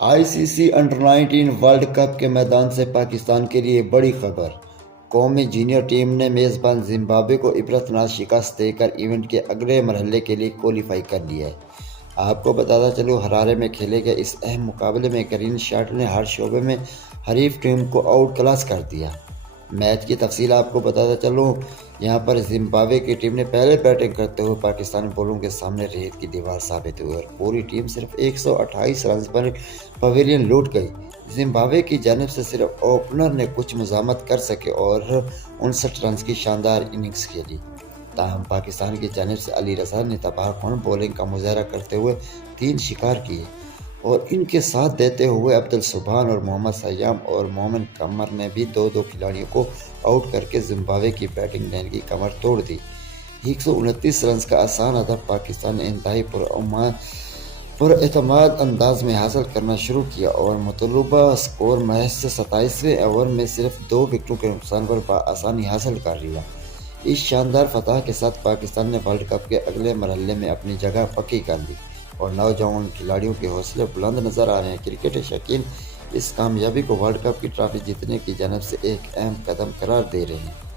آئی سی سی انڈر-19 world cup کے میدان سے پاکستان کے لیے بڑی خبر۔ قومی جونیئر ٹیم نے میزبان زمبابوے کو عبرتناک شکست دے کر ایونٹ کے اگلے مرحلے کے لیے کوالیفائی کر لیا ہے۔ آپ کو بتاتا چلوں، ہرارے میں کھیلے گئے اس اہم مقابلے میں گرین شارٹ نے ہر شعبے میں حریف ٹیم کو آؤٹ کلاس کر دیا۔ میچ کی تفصیل آپ کو بتاتا چلوں، یہاں پر زمبابوے کی ٹیم نے پہلے بیٹنگ کرتے ہوئے پاکستانی بولروں کے سامنے ریت کی دیوار ثابت ہوئی اور پوری ٹیم صرف 128 رنز پر پویلین لوٹ گئی۔ زمبابوے کی جانب سے صرف اوپنر نے کچھ مزاحمت کر سکے اور 59 رنز کی شاندار اننگز کھیلی۔ تاہم پاکستان کی جانب سے علی رضا نے تباہ کن بولنگ کا مظاہرہ کرتے ہوئے 3 شکار کیے اور ان کے ساتھ دیتے ہوئے عبدالسبحان اور محمد سیام اور مومن قمر نے بھی 2 کھلاڑیوں کو آؤٹ کر کے زمبابوے کی بیٹنگ لائن کی کمر توڑ دی۔ 129 رنز کا آسان ہدف پاکستان نے انتہائی پر اعتماد انداز میں حاصل کرنا شروع کیا اور مطلوبہ سکور محض 27ویں اوور میں صرف 2 وکٹوں کے نقصان پر بآسانی حاصل کر لیا۔ اس شاندار فتح کے ساتھ پاکستان نے ورلڈ کپ کے اگلے مرحلے میں اپنی جگہ پکی کر لی اور نوجوان کھلاڑیوں کے حوصلے بلند نظر آ رہے ہیں۔ کرکٹ شائقین اس کامیابی کو ورلڈ کپ کی ٹرافی جیتنے کی جانب سے ایک اہم قدم قرار دے رہے ہیں۔